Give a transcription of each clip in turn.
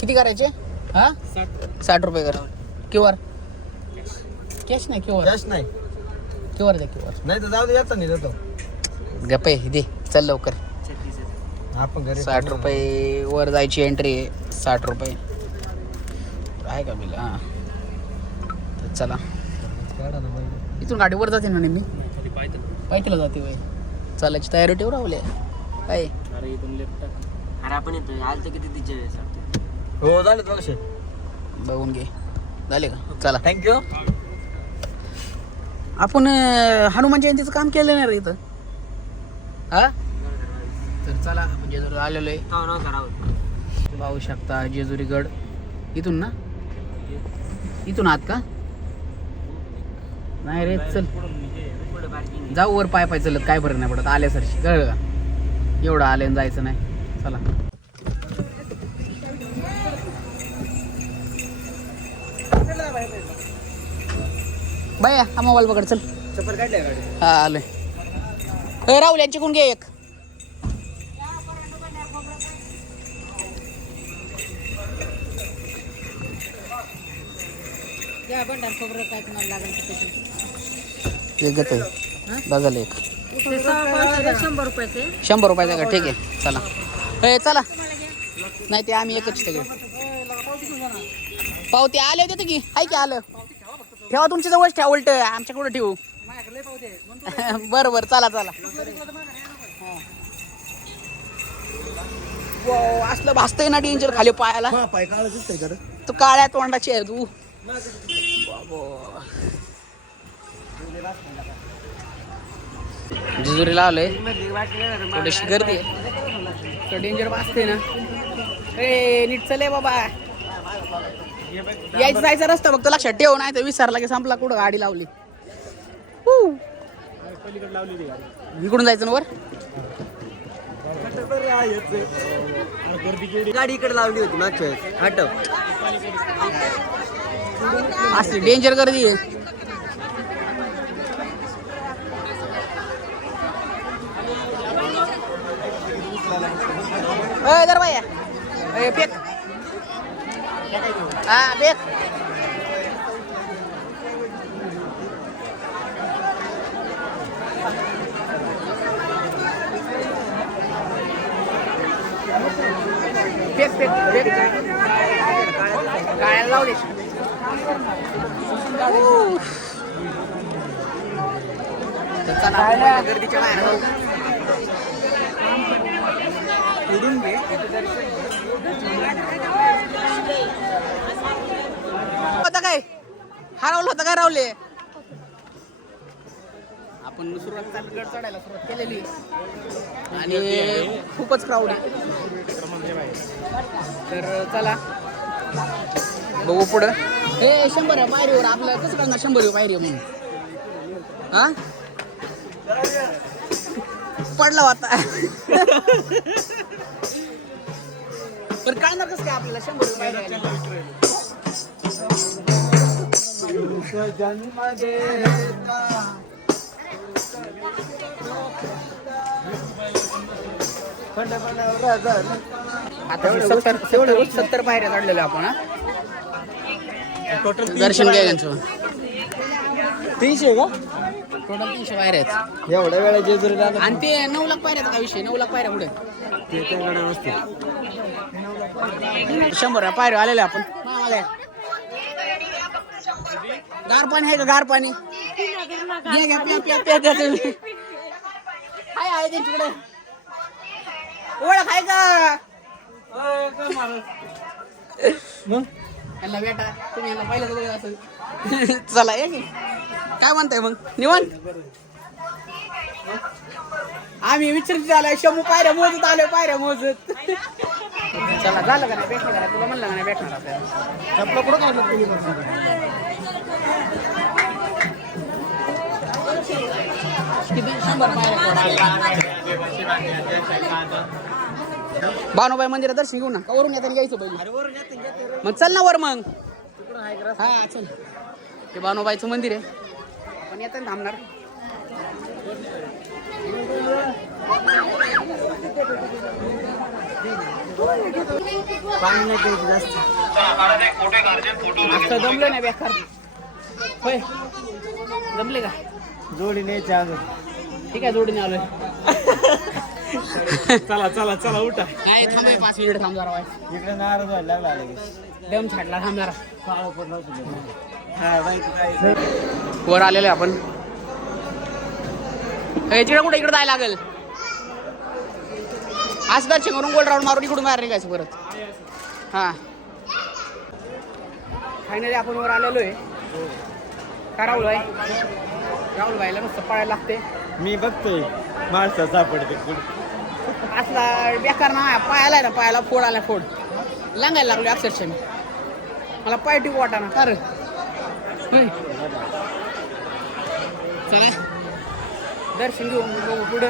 किती करायचे? हा 60 रुपये करा. क्यूआर कॅश नाही, कॅश नाही क्यूआर द्या. क्यूआर नाही तर जाऊ दे, याचा नाही देतो. गप्पे दे, चल लवकर. आपण घरी 60 रुपये वर जायची एंट्री आहे. 60 रुपये आहे का बिल? हां चला. इथून गाडी वर जाते ना नेहमी, पायथीला जाते वय. चालायची तयारी ठेव राहुले. काय अरे आपण येतो आलं तर किती तिचे हो झाले कसे बघून घे. झाले का? चला. थँक्यू. आपण हनुमान जयंतीचं काम केलं नाही रे इथं. हा तर चला, आपण जेजुरीला आलेलो आहे. पाहू शकता जेजुरी गड. इथून ना, इथून आत का? नाही रे, चल जाऊ वर. पाय चलत काय बरं नाही पडत आल्यासारखी, कळलं का? एवढं आल्यानं जायचं नाही. चला. बाय हा मोबाईल पकड, चल. चप्पल काढले गाडी. हा आलोय. राहुल यांची कोण घे एक. एक घेतो बाजारला एक. 100 रुपयाचे. 100 रुपयाचा का? ठीक आहे, चला. चला. नाही ते आम्ही एकच सगळे. पावते आले होते की, हाय की आलं. ठेवा तुमच्या जवळच ठेवा, उलट आमच्या कुठं ठेवू. बरं बरं, चला चला. असलं भासतंय ना डेंजर खाली पायाला. पाय काळा दिसतंय का रे? तू काळ्या तोंडाची आहे तू. जेजुरीला आलोय. थोडीशी गर्दी आहे, डेंजर वाजते ना. नीट चले बाबा. यायचं जायचा रस्ता फक्त लक्षात ठेव, नाही तर विसरला की संपला. कुठं गाडी लावली. इकडून जायचं ना वर. गाडी इकडे लावली होती मागच्या वेळेस. हटव. असली डेंजर गर्दी आहे. दर बाया पेक. हा पेक. Peck Peck Peck. काय लावली? गर्दीच्या बाहेर जाऊ. होतं काय? हरवलं होतं काय रावले? आपण सुरुवात गड चढायला सुरुवात केलेली आणि खूपच क्राऊड आहे. तर चला बघू पुढं. हे 100 आहे पायरीवर. आपलं कसं करणार 100 पायरी म्हणून? हा पडला होता. तर कळणार कसं काय आपल्याला 100 पायरी? आता 70 पायऱ्या चढलेल्या आपण. टोटल दर्शन घ्या यांचं. 300 का? टोटल 300 पायऱ्या आहेत. एवढ्या वेळा जेजुरीला आणि ते 9 लाख पायऱ्याचा काय विषय? 9 लाख पायऱ्या पुढे 100 पायऱ्या आलेल्या आपण. गार पाणी आहे का? गार पाणी आहे त्यांच्याकडे. ओळख आहे का? मग यांना बेटा तुम्ही यांना पाहिलं तर असं. चला या की. काय म्हणताय मग? निवांत. आम्ही विचारित आलोय 100 पायऱ्या मोजत आलोय. पायऱ्या मोजत. चला झालं का नाही? भेटणार का? तुला म्हणलं का नाही भेटणार आपल्याला? चपला कुठं काढलं तुम्ही? किती? 100 पायऱ्या. भानुबाई मंदिरात दर्शन घेऊ ना. का वरून येताना घ्यायचं पहिले? मग चल ना वर मग. हा चल. ते भानुबाईचं मंदिर आहे, पण येताना थांबणार. पाणी नाही प्यायचं जास्त. आता जमलं नाही बेकार. होय जमले का? जोडी न्यायची अजून. ठीक आहे जोडीने आलोय. चला चला चला उठा. काय थांबय 5 मिनिट थांब जरा. इकडे नाराज व्हायला लागला लगेच. दम छाटला थांब जरा. काळं पडलं होतं. हा बाई काय वर आलेले आपण. तिकडे कुठे इकडे जायला लागेल. आज दर्शन करून गोल राऊंड मारून इकडून बाहेर निघायचं परत. हा फायनली आपण वर आलेलो आहे. का राहुल भाई? राहुल भाईला नुसतं पळायला लागते. मी बघतोय माणसं सापडते पुढे. असला बेकार ना पायाला आहे ना, पायाला फोड आला फोड. लागायला लागलो अक्षरशः मी. मला पाय टिकू वाटाना का रे. चला दर्शन घेऊन बघू पुढे.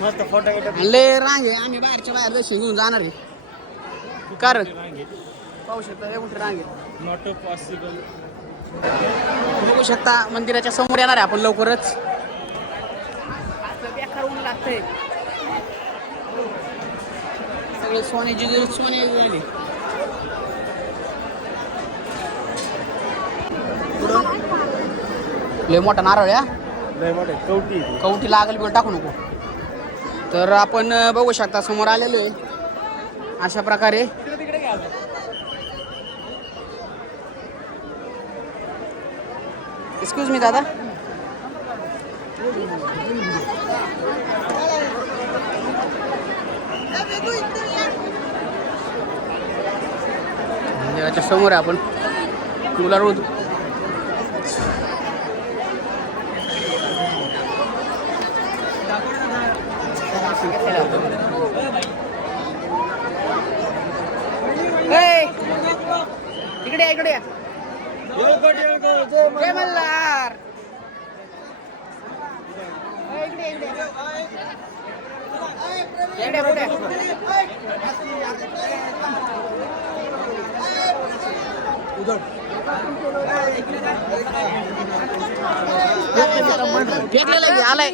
मस्त फोटो लय रांग आहे. आम्ही बाहेरच्या बाहेर दर्शन घेऊन जाणार आहे. कार पाहू शकता हे कुठे रांग आहे. Not possible. बघू शकता मंदिराच्या समोर येणार आहे आपण लवकरच. बेकार ऊन लागतंय. सगळे सोन्याची सोने झाले. लय मोठा नारळ या लय मोठे कवटी. कवटी लागल बिल टाकू नको. तर आपण बघू शकता समोर आलेलो आहे अशा प्रकारे. एक्सक्यूज मी दादा. मंदिराच्या समोर आहे आपण. तुला रोज इकडे इकडे जय मल्हार. इकडे इकडे इकडे फेकलेलं आलाय.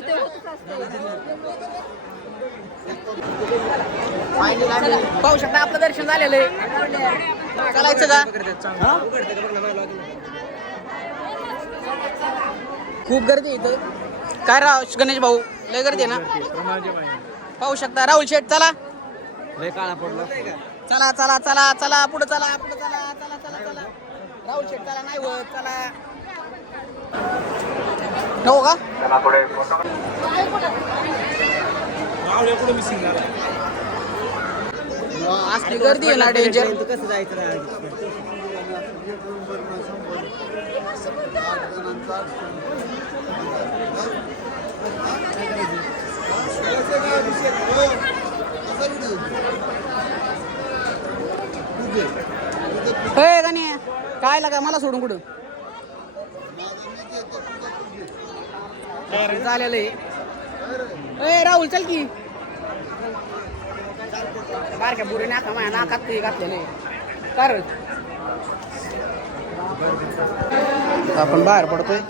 पाहू शकता आपलं दर्शन झालेलं आहे. चालायचं का? खूप गर्दी इथं. काय राव गणेश भाऊ लय गर्दी आहे ना. पाहू शकता राहुल शेठ. चला लय काळा पडला. चला चला चला चला पुढे चला पुढे चला चला चला चला. राहुल शेठ चला नाही होत. चला हो का? असली गर्दी आहे ना डेंजर. कसं जायचं. गणी काय लागा मला सोडून कुठं झालेलं आहे. राहुल चल की. बारक्या बुरे नाका माझ्या नाकात ते घातलेलं आहे. कारण आपण बाहेर पडतोय.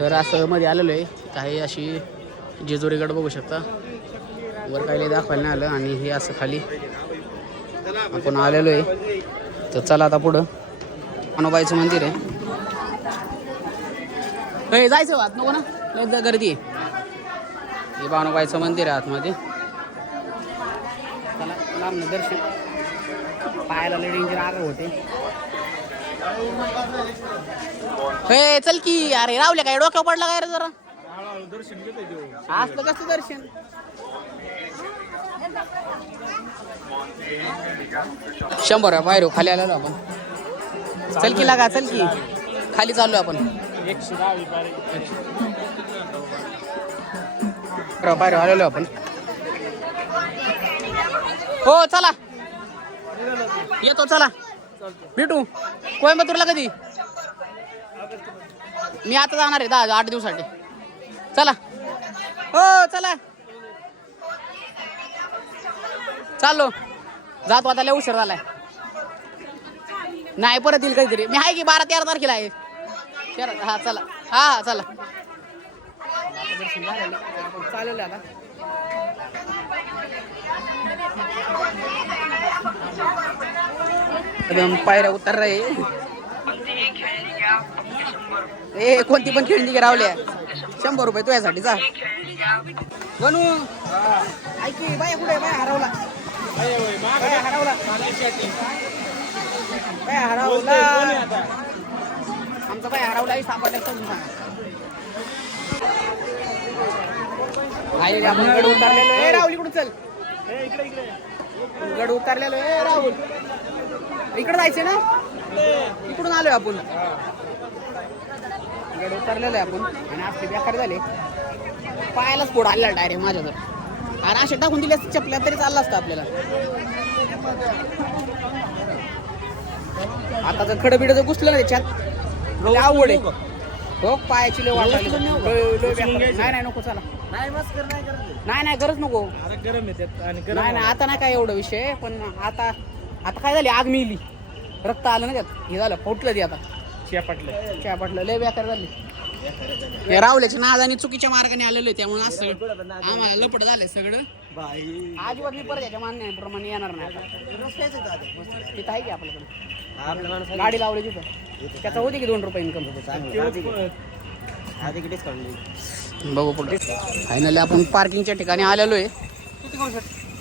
तर असं मध्ये आलेलो आहे. काही अशी जेजुरीगड बघू शकता. वर काही दाखवायला नाही आलं. आणि हे असं खाली आपण आलेलो आहे. तर चला आता पुढं अनुबाईचं मंदिर आहे. जायचं आत नको ना लय गर्दी आहे. हे बानुबाईचं मंदिर आहे आतमध्ये. चला लांब दर्शन. पायाला लय डेंजर आग होते. चल की. अरे रावले काय डोक्यावर पडला काय रे जरा. दर्शन घेतोय असलं कसं दर्शन. ₹100 बाहेर खाली आलेलो आपण. चल की लागा चल की. खाली चाललो आपण. 110 बाहेर आलेलो आपण. हो चला येतो. चला भेटू कोयंबतूरला कधी. मी आता जाणार आहे 8 दिवसासाठी. चला हो चला चाललो. जातो आता लय उशीर झालाय. नाही परत येईल कधीतरी. मी आहे की 12-13 तारखेला आहे. हा चला हा चला चालेल आता. एकदम पायऱ्या उतर रे. ए कोणती पण खेळणी घे रावल्या. 100 रुपये तुझ्यासाठी जा. गणू ऐकी बाय कुठे बाय हरवला. बाय हरवला. बाय हरवला. आमचा बाय हरवला सापडला तर आई आपण गड उतरलेलो. ए राहुल इकडून चल. गड उतरलेलो. ए राहुल इकडे जायचं ना. इकडून आलोय आपण. गड उतरलेलो आहे आपण आणि आपले बेकार झाले. पायालाच फोड आलेला डायरेक्ट माझ्या तर. आणि असे टाकून दिल्या चपल्या तरी चालला असतं आपल्याला. आता जर खडबिड जर घुसलं ना त्याच्यात आवड आहे. हो पायाची लय वाट लागली. नाही नको चला. नाही गरज नको. गरम येतात आणि नाही आता नाही काय एवढं विषय. पण आता काय झाली आग मिली. रक्त आलं ना त्यात. हे झालं फुटलं ते आता. चियापटलं लय बेकार झाली. हे रावल्याच्या नादाने चुकीच्या मार्गाने आलेलो आहे त्यामुळे असं आम्हाला लपड झालंय सगळं. अजिबात मी परत याच्या मान्याप्रमाणे येणार नाही. आता तिथं आहे की आपल्याकडे गाडी लावली तिथं. त्याचा होते की 2 रुपये इन्कम. बघू पुढे. फायनली आपण पार्किंगच्या ठिकाणी आलेलो आहे.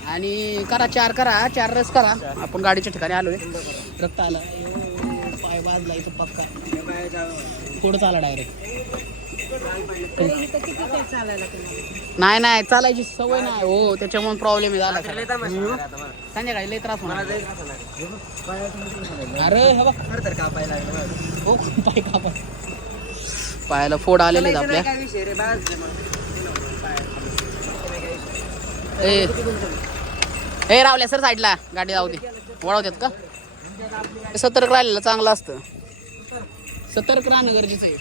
आणि करा 4 रस करा. आपण गाडीच्या ठिकाणी आलोय. रक्त आला पाय बाजला इथं पक्का. पुढं चाला डायरेक्ट. नाही चालायची सवय नाही हो त्याच्यामुळे प्रॉब्लेम झाला. संध्याकाळी लय त्रास होणार. अरे हो पाय कापाय. पायाला फोड आलेले आपल्या. ए रावल्या सर साईडला गाडी जाऊ दे. वळवतात का. सतर्क राहिलेलं चांगलं असतं. सतर्क राहणं गरजेचं आहे.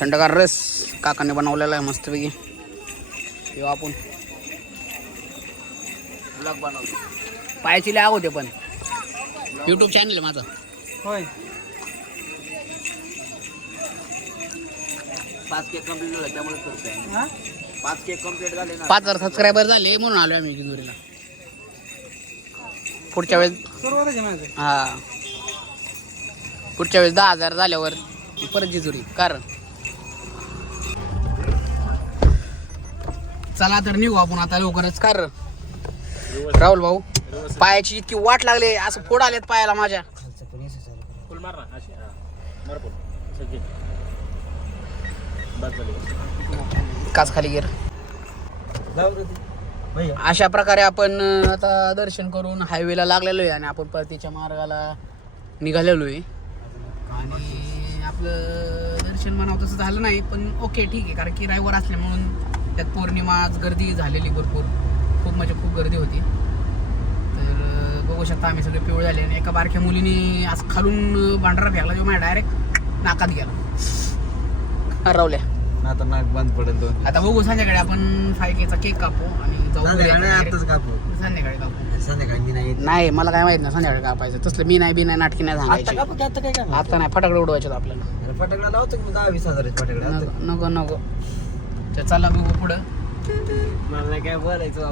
थंडगार रस काकाने बनवलेला आहे मस्तपैकी. किंवा आपण ब्लॉग बनवतो. पायाची लय होते पण YouTube चॅनल आहे माझं. होय 5K कंप्लीट झालं त्यामुळे करतोय. 5K कंप्लीट झाले ना. 5000 सबस्क्रायबर झाले म्हणून आलो आम्ही जेजुरीला. पुढच्या वेळेस हा पुढच्या वेळेस 10,000 झाल्यावर परत जेजुरी. कारण चला तर निघू आपण आता लवकरच. कारण राहुल भाऊ पायाची इतकी वाट लागली. असं फोड आलेत पायाला माझ्या. काच खाली गेर. अशा प्रकारे आपण आता दर्शन करून हायवेला लागलेलो आहे आणि आपण परतीच्या मार्गाला निघालेलो आहे. आणि आपलं दर्शन म्हणावं तसं झालं नाही पण ओके ठीक आहे. कारण की रविवार असल्यामुळं त्यात पौर्णिमा आज गर्दी झालेली भरपूर. खूप म्हणजे खूप गर्दी होती. तर बघू शकता आम्ही सगळे पिवळे झाले. आणि एका बारक्या मुलीने आज खालून भांडारा फेकला जो माझ्या डायरेक्ट नाकात गेला. रावल्या आता नाक बंद पडेल. आता बघू संध्याकाळी आपण 5Kचा केक कापू आणि जाऊ आताच कापू. संध्याकाळी कापू. संध्याकाळी मी नाही. नाही मला काय माहित नाही संध्याकाळी कापायचं. तसलं मी नाही नाटकी नाही सांगायची. आता नाही फटाकडे उडवायचे आपल्याला. फटाकडा लावतो की 10-20 हजाराचे फटाकडे. नको तर चला बघू पुढं. मला काय बोलायचं.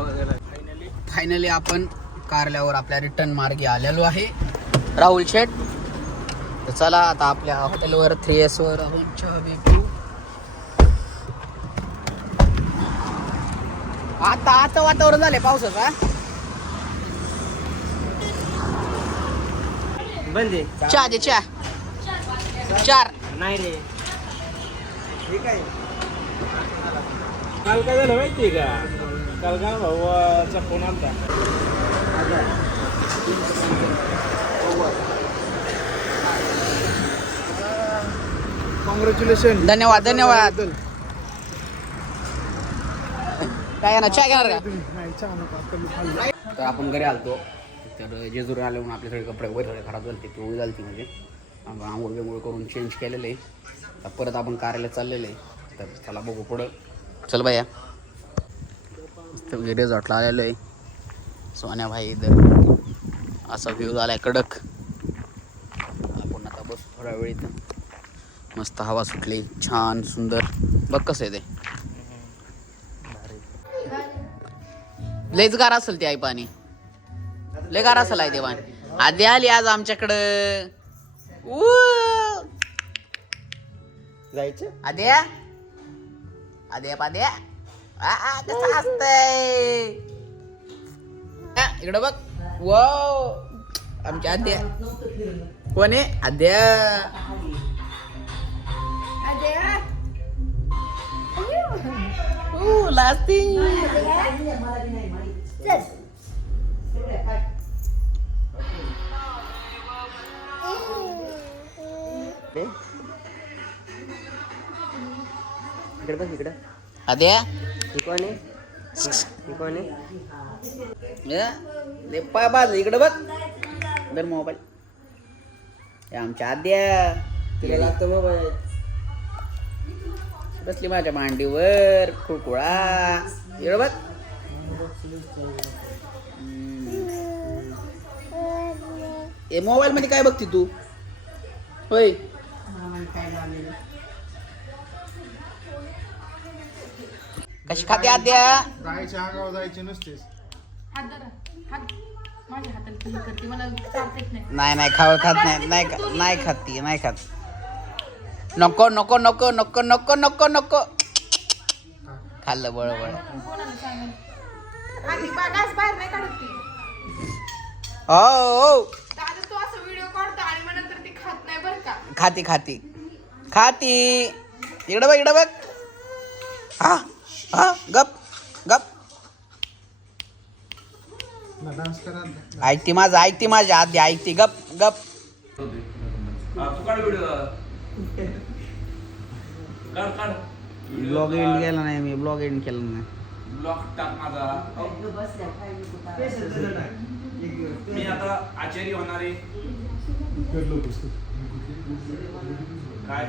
फायनली आपण कारल्यावर आपल्या रिटर्न मार्गी आलेलो आहे राहुल शेठ. तर चला आता आपल्या हॉटेलवर 3S वर चहा भेटू. आता वातावरण झालंय पावसाचा. बंदे चहा दे चहा 4. नाही रे. ठीक आहे. काल काय झालं माहितीये का. काल का भाऊचा फोन आलता. कॉंग्रॅच्युलेशन. धन्यवाद काय ना चहा घेणार का. तर आपण घरी आलतो. तर जेजूर आले म्हणून आपले सगळे कपडे वगैरे थोडे खराब झाले, पिवळी झाली ती म्हणजे आंघोळ बिंघोळ करून चेंज केलेलं आहे. आता परत आपण कार्यालयात चाललेलं आहे. तर चला बघू पुढं. चल बाया, मस्त व्हिडिओ झोटला आलेलो आहे. सोन्या भाई इथं असा व्ह्यू झाला आहे कडक. आपण आता बसू थोडा वेळ इथं. मस्त हवा सुटली, छान सुंदर. बघ कसं आहे ते, लयच गार असेल ते आई पाणी, लय गार असेल आहे ते पाणी. आधी आली आज आमच्याकडं. जायचं आद्या आद्या पाद्या कसं असतंय. इकडं बघ. वाव, आमच्या आद्या. कोण आहे आद्या? लास्टिंग. इकडे बघ इकडं. आद्या कोण आहे? ले पाय बाज इकडं बघ. दर मोबाईल. आमच्या आद्या तिला लागतं मोबाईल. बसली माझ्या मांडीवर खुळखुळा. इकडं बघ. ए मोबाईल मध्ये काय बघती तू? होय, कशी खाते आद्या? जायच्या आगाव जायचे नसतेस. नाही नाही खात नाही, नाही खात ती, नाही खात. नको नको नको नको नको नको नको. खाल्लं बळबळ. हो खाती खाती खाती. इकडं बघ, इकडं बघ. हा हा, गप गप. डान्स करा. ऐकती माझं, ऐकती माझ्या आधी, ऐकती. गप गप. ब्लॉग एंड केला नाही मी, ब्लॉग एंड केला नाही. ब्लॉग टाक माझा. मी आता आचार्य होणार आहे. काय